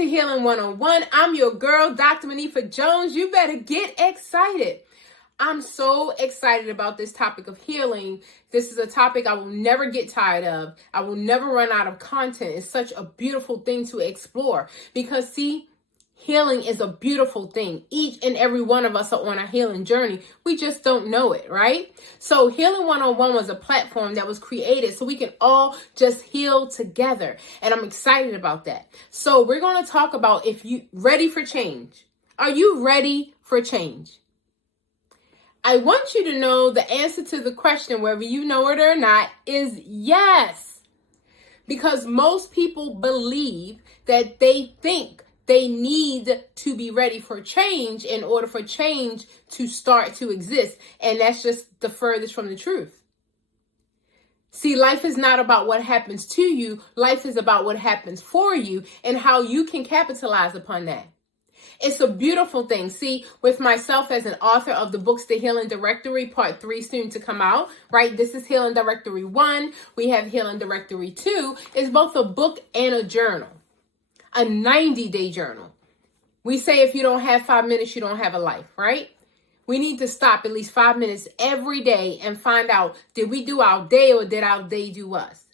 to Healing 101. I'm your girl, Dr. Monifa Jones. You better get excited. I'm so excited about this topic of healing. This is a topic I will never get tired of. I will never run out of content. It's such a beautiful thing to explore because, see, healing is a beautiful thing. Each and every one of us are on a healing journey. We just don't know it, right? So Healing 101 was a platform that was created so we can all just heal together. And I'm excited about that. So we're going to talk about if you ready for change. Are you ready for change? I want you to know the answer to the question, whether you know it or not, is yes. Because most people believe that they think they need to be ready for change in order for change to start to exist. And that's just the furthest from the truth. See, life is not about what happens to you. Life is about what happens for you and how you can capitalize upon that. It's a beautiful thing. See, with myself as an author of the books, The Healing Directory, Part 3 soon to come out, right? This is Healing Directory 1. We have Healing Directory 2. It's both a book and a journal, a 90-day journal. We say if you don't have 5 minutes, you don't have a life, right? We need to stop at least 5 minutes every day and find out, did we do our day or did our day do us?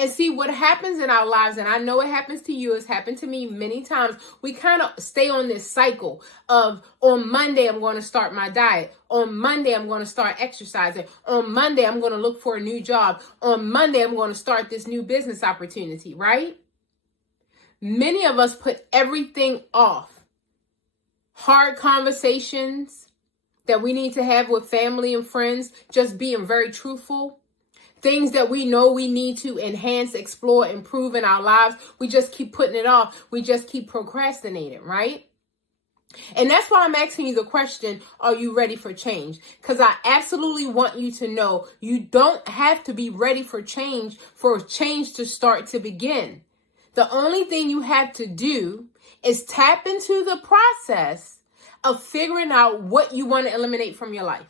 And see what happens in our lives, and I know it happens to you, it's happened to me many times. We kind of stay on this cycle of, on Monday, I'm going to start my diet. On Monday, I'm going to start exercising. On Monday, I'm going to look for a new job. On Monday, I'm going to start this new business opportunity, right? Many of us put everything off. Hard conversations that we need to have with family and friends, just being very truthful. Things that we know we need to enhance, explore, improve in our lives. We just keep putting it off. We just keep procrastinating, right? And that's why I'm asking you the question, are you ready for change? Because I absolutely want you to know you don't have to be ready for change to start to begin. The only thing you have to do is tap into the process of figuring out what you want to eliminate from your life.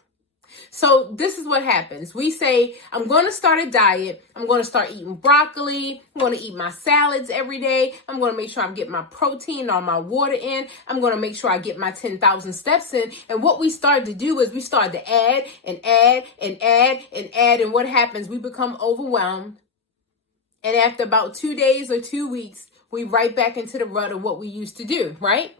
So this is what happens. We say, I'm going to start a diet. I'm going to start eating broccoli. I'm going to eat my salads every day. I'm going to make sure I'm getting my protein, all my water in. I'm going to make sure I get my 10,000 steps in. And what we start to do is we start to add and add and add and add. And what happens? We become overwhelmed. And after about 2 days or 2 weeks, we right back into the rut of what we used to do, right?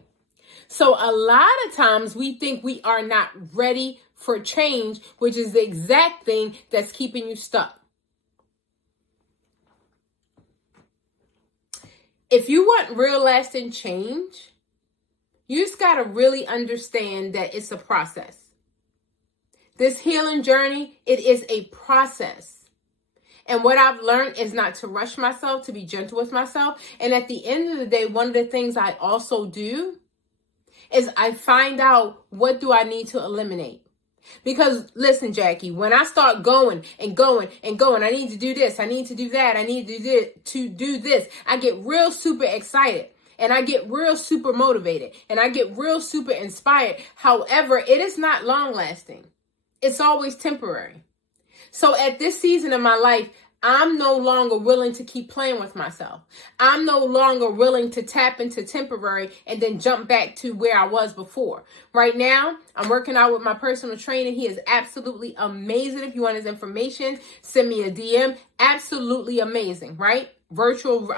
So a lot of times we think we are not ready for change, which is the exact thing that's keeping you stuck. If you want real lasting change, you just got to really understand that it's a process. This healing journey, it is a process. And what I've learned is not to rush myself, to be gentle with myself. And at the end of the day, one of the things I also do is I find out, what do I need to eliminate? Because listen, Jackie, when I start going and going and going, I need to do this, I need to do that, I need to do this, I get real super excited and I get real super motivated and I get real super inspired. However, it is not long lasting. It's always temporary. So at this season of my life, I'm no longer willing to keep playing with myself. I'm no longer willing to tap into temporary and then jump back to where I was before. Right now, I'm working out with my personal trainer. He is absolutely amazing. If you want his information, send me a DM. Absolutely amazing, right? Virtual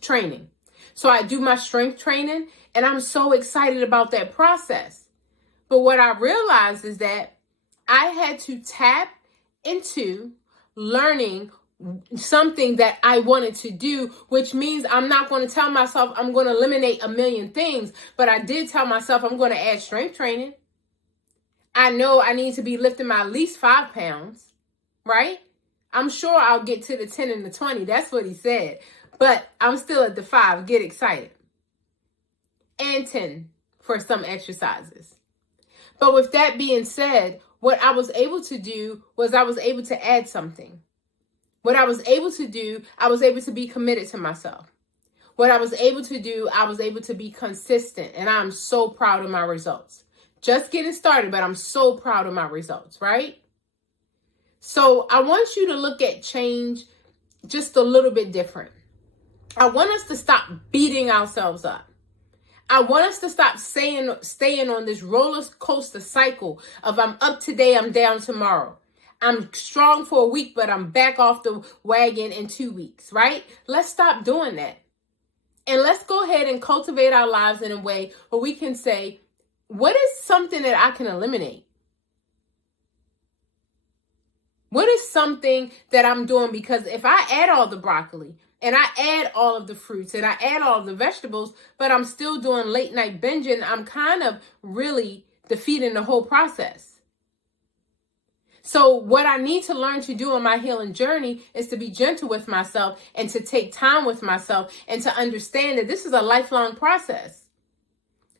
training. So I do my strength training and I'm so excited about that process. But what I realized is that I had to tap into learning something that I wanted to do, which means I'm not going to tell myself I'm going to eliminate a million things, but I did tell myself I'm going to add strength training. I know I need to be lifting my at least 5 pounds, right? I'm sure I'll get to the 10 and the 20. That's what he said. But I'm still at the 5. Get excited. And 10 for some exercises. But with that being said, what I was able to do was I was able to add something. What I was able to do, I was able to be committed to myself. What I was able to do, I was able to be consistent. And I'm so proud of my results. Just getting started, but I'm so proud of my results, right? So I want you to look at change just a little bit different. I want us to stop beating ourselves up. I want us to stop staying on this roller coaster cycle of I'm up today, I'm down tomorrow. I'm strong for a week, but I'm back off the wagon in 2 weeks, right? Let's stop doing that. And let's go ahead and cultivate our lives in a way where we can say, what is something that I can eliminate? What is something that I'm doing? Because if I add all the broccoli and I add all of the fruits and I add all of the vegetables, but I'm still doing late night binging, I'm kind of really defeating the whole process. So what I need to learn to do on my healing journey is to be gentle with myself and to take time with myself and to understand that this is a lifelong process.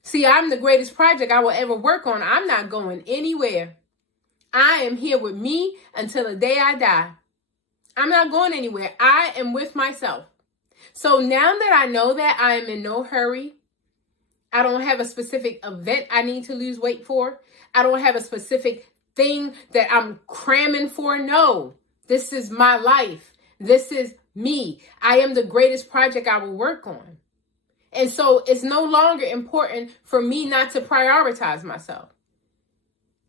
See, I'm the greatest project I will ever work on. I'm not going anywhere. I am here with me until the day I die. I'm not going anywhere. I am with myself. So now that I know that, I am in no hurry. I don't have a specific event I need to lose weight for. I don't have a specific thing that I'm cramming for. No, this is my life. This is me. I am the greatest project I will work on. And so it's no longer important for me not to prioritize myself.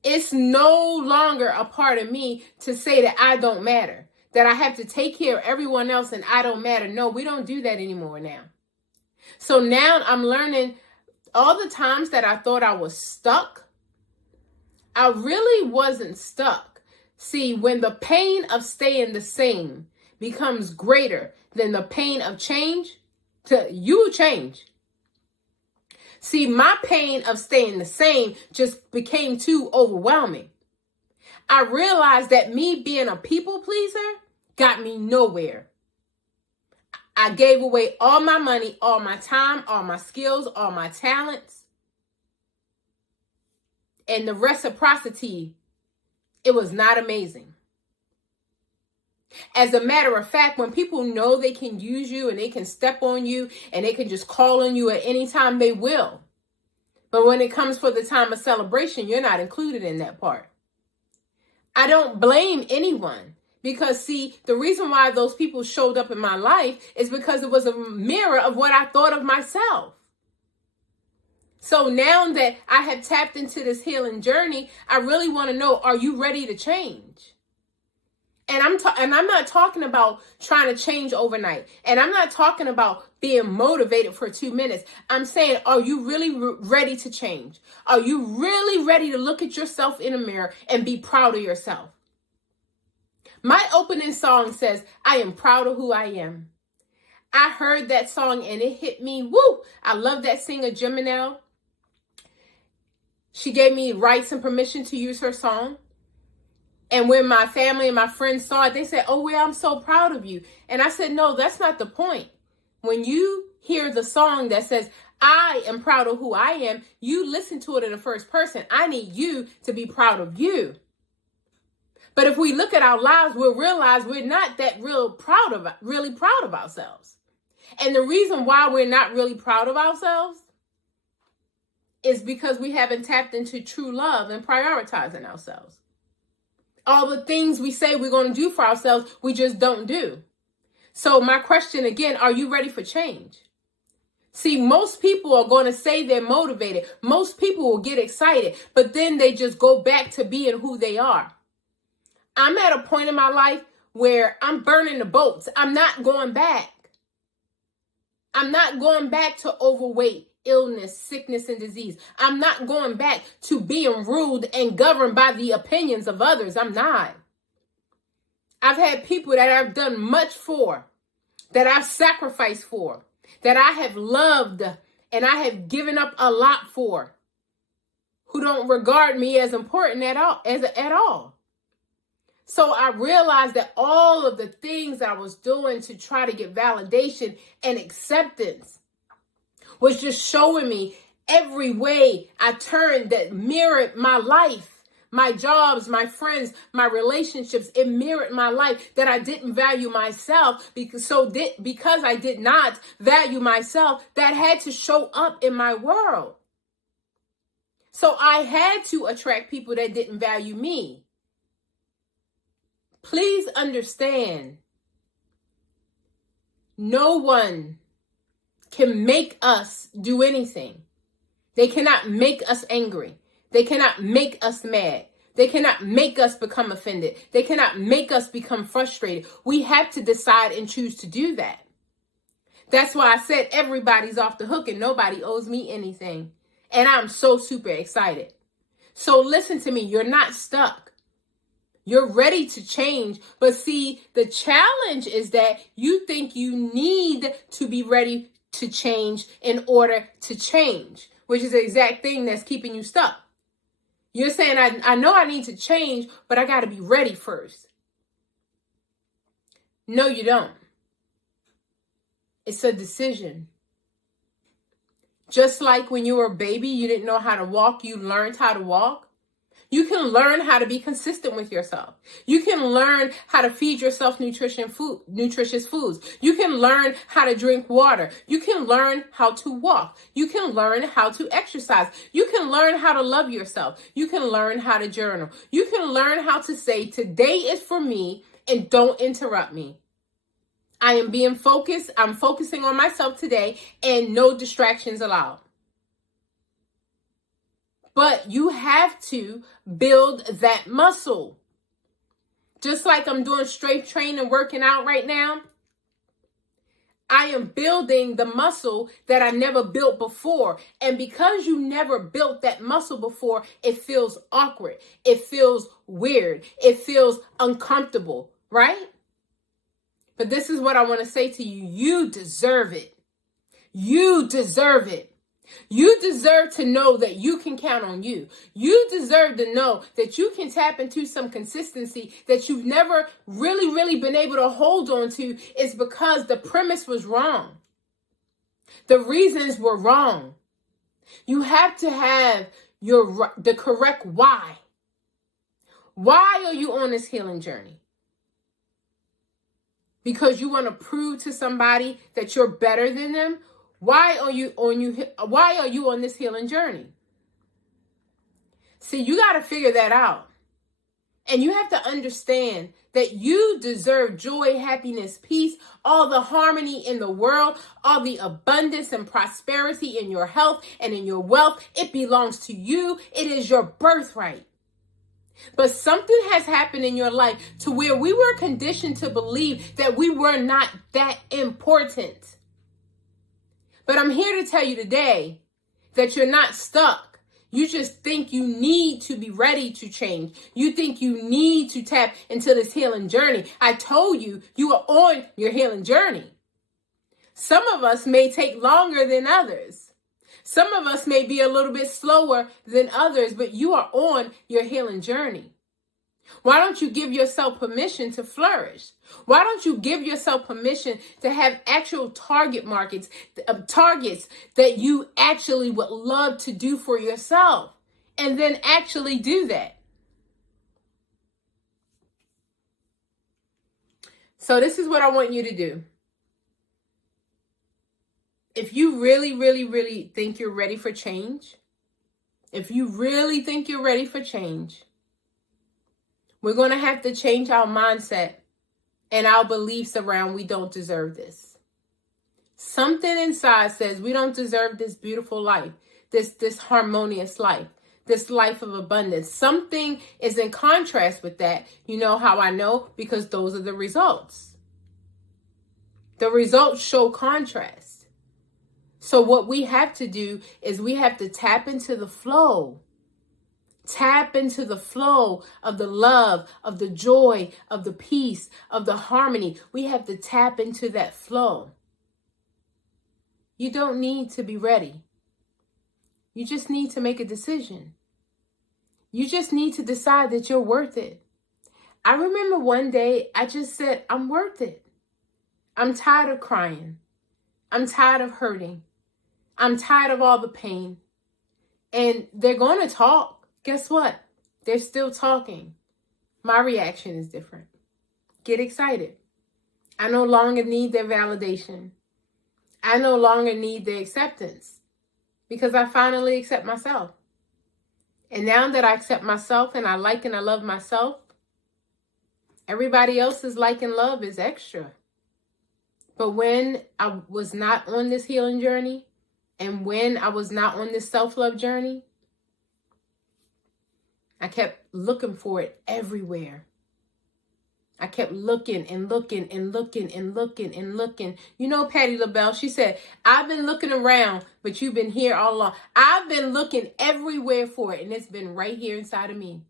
It's no longer a part of me to say that I don't matter, that I have to take care of everyone else and I don't matter. No, we don't do that anymore now. So now I'm learning all the times that I thought I was stuck, I really wasn't stuck. See, when the pain of staying the same becomes greater than the pain of change, you change. See, my pain of staying the same just became too overwhelming. I realized that me being a people pleaser got me nowhere. I gave away all my money, all my time, all my skills, all my talents. And the reciprocity, it was not amazing. As a matter of fact, when people know they can use you and they can step on you and they can just call on you at any time, they will. But when it comes for the time of celebration, you're not included in that part. I don't blame anyone because, see, the reason why those people showed up in my life is because it was a mirror of what I thought of myself. So now that I have tapped into this healing journey, I really want to know, are you ready to change? And I'm not talking about trying to change overnight. And I'm not talking about being motivated for 2 minutes. I'm saying, are you really ready to change? Are you really ready to look at yourself in a mirror and be proud of yourself? My opening song says, I am proud of who I am. I heard that song and it hit me. Woo! I love that singer, Geminelle. She gave me rights and permission to use her song. And when my family and my friends saw it, they said, oh, well, I'm so proud of you. And I said, no, that's not the point. When you hear the song that says, I am proud of who I am, you listen to it in the first person. I need you to be proud of you. But if we look at our lives, we'll realize we're not that really proud of ourselves. And the reason why we're not really proud of ourselves is because we haven't tapped into true love and prioritizing ourselves. All the things we say we're going to do for ourselves, we just don't do. So my question again, are you ready for change? See, most people are going to say they're motivated. Most people will get excited, but then they just go back to being who they are. I'm at a point in my life where I'm burning the boats. I'm not going back. I'm not going back to overweight, illness, sickness, and disease. I'm not going back to being ruled and governed by the opinions of others. I'm not. I've had people that I've done much for, that I've sacrificed for, that I have loved and I have given up a lot for, who don't regard me as important at all. So I realized that all of the things that I was doing to try to get validation and acceptance was just showing me every way I turned that mirrored my life, my jobs, my friends, my relationships. It mirrored my life, that I didn't value myself because I did not value myself, that had to show up in my world. So I had to attract people that didn't value me. Please understand, No one can make us do anything. They cannot make us angry. They cannot make us mad. They cannot make us become offended. They cannot make us become frustrated. We have to decide and choose to do that. That's why I said everybody's off the hook and nobody owes me anything. And I'm so super excited. So listen to me. You're not stuck. You're ready to change. But see, the challenge is that you think you need to be ready to change in order to change, which is the exact thing that's keeping you stuck. You're saying, I know I need to change, but I got to be ready first. No, you don't. It's a decision. Just like when you were a baby, you didn't know how to walk, you learned how to walk. You can learn how to be consistent with yourself. You can learn how to feed yourself nutritious foods. You can learn how to drink water. You can learn how to walk. You can learn how to exercise. You can learn how to love yourself. You can learn how to journal. You can learn how to say, today is for me and don't interrupt me. I am being focused. I'm focusing on myself today and no distractions allowed. But you have to build that muscle. Just like I'm doing strength training, working out right now, I am building the muscle that I never built before. And because you never built that muscle before, it feels awkward. It feels weird. It feels uncomfortable, right? But this is what I want to say to you. You deserve it. You deserve it. You deserve to know that you can count on you. You deserve to know that you can tap into some consistency that you've never really been able to hold on to. Is because the premise was wrong. The reasons were wrong. You have to have the correct why. Why are you on this healing journey? Because you want to prove to somebody that you're better than them? Why are you on this healing journey? See, you got to figure that out. And you have to understand that you deserve joy, happiness, peace, all the harmony in the world, all the abundance and prosperity in your health and in your wealth. It belongs to you. It is your birthright. But something has happened in your life to where we were conditioned to believe that we were not that important. But I'm here to tell you today that you're not stuck. You just think you need to be ready to change. You think you need to tap into this healing journey. I told you, you are on your healing journey. Some of us may take longer than others. Some of us may be a little bit slower than others, but you are on your healing journey. Why don't you give yourself permission to flourish? Why don't you give yourself permission to have actual targets that you actually would love to do for yourself, and then actually do that? So this is what I want you to do. If you really think you're ready for change, we're going to have to change our mindset and our beliefs around we don't deserve this. Something inside says we don't deserve this beautiful life, this harmonious life, this life of abundance. Something is in contrast with that. You know how I know? Because those are the results. The results show contrast. So what we have to do is we have to tap into the flow. Tap into the flow of the love, of the joy, of the peace, of the harmony. We have to tap into that flow. You don't need to be ready. You just need to make a decision. You just need to decide that you're worth it. I remember one day I just said, I'm worth it. I'm tired of crying. I'm tired of hurting. I'm tired of all the pain. And they're going to talk. Guess what? They're still talking. My reaction is different. Get excited. I no longer need their validation. I no longer need their acceptance because I finally accept myself. And now that I accept myself and I like and I love myself, everybody else's like and love is extra. But when I was not on this healing journey, and when I was not on this self-love journey, I kept looking for it everywhere. I kept looking and looking and looking and looking and looking. You know, Patti LaBelle, she said, I've been looking around, but you've been here all along. I've been looking everywhere for it, and it's been right here inside of me.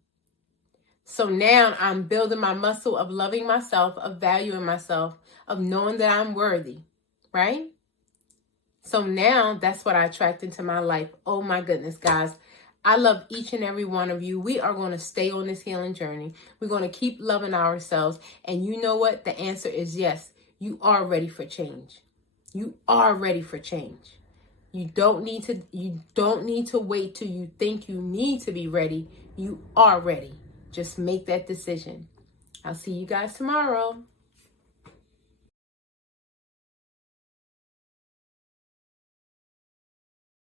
So now I'm building my muscle of loving myself, of valuing myself, of knowing that I'm worthy, right? So now that's what I attract into my life. Oh my goodness, guys. I love each and every one of you. We are going to stay on this healing journey. We're going to keep loving ourselves. And you know what? The answer is yes. You are ready for change. You are ready for change. You don't need to wait till you think you need to be ready. You are ready. Just make that decision. I'll see you guys tomorrow.